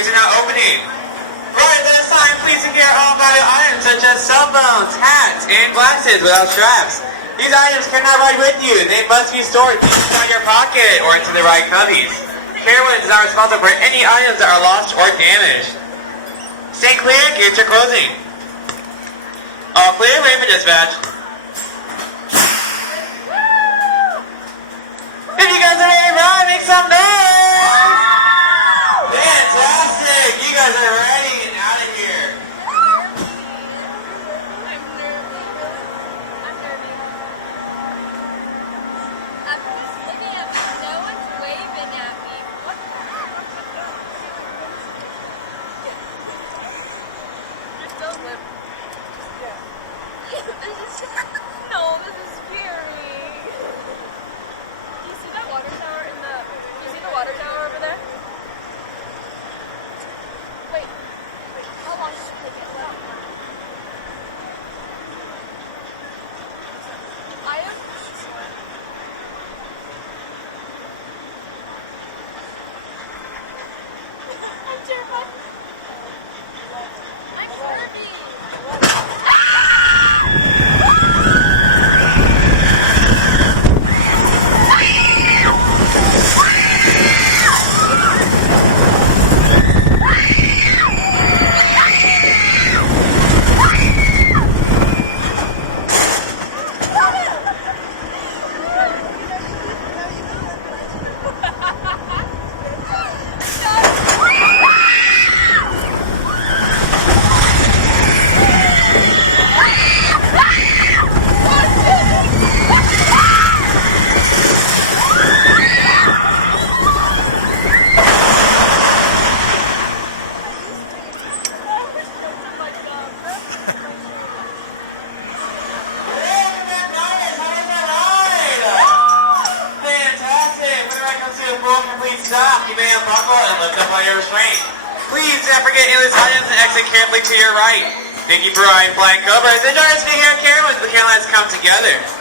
gates are now opening. Right, this time, please secure all valuable items such as cell phones, hats, and glasses without straps. These items cannot ride with you. They must be stored inside your pocket or into the right cubbies. Carowinds is not responsible for any items that are lost or damaged. Stay clear, gates are closing. All clear, ready for dispatch. If you guys are ready to ride, make some noise! Fantastic! You guys are ready and out of here. No, this is scary. Do you see that water tower in the... Do you see the water tower over there? Wait. How long does it take it down? I am... I'm terrified. I'm Kirby. Stop, you may unbuckle and lift up on your restraint. Please don't forget any of these items and exit carefully to your right. Thank you for riding Flying Cobras. Enjoy us being here at Carowinds. The Carolines come together.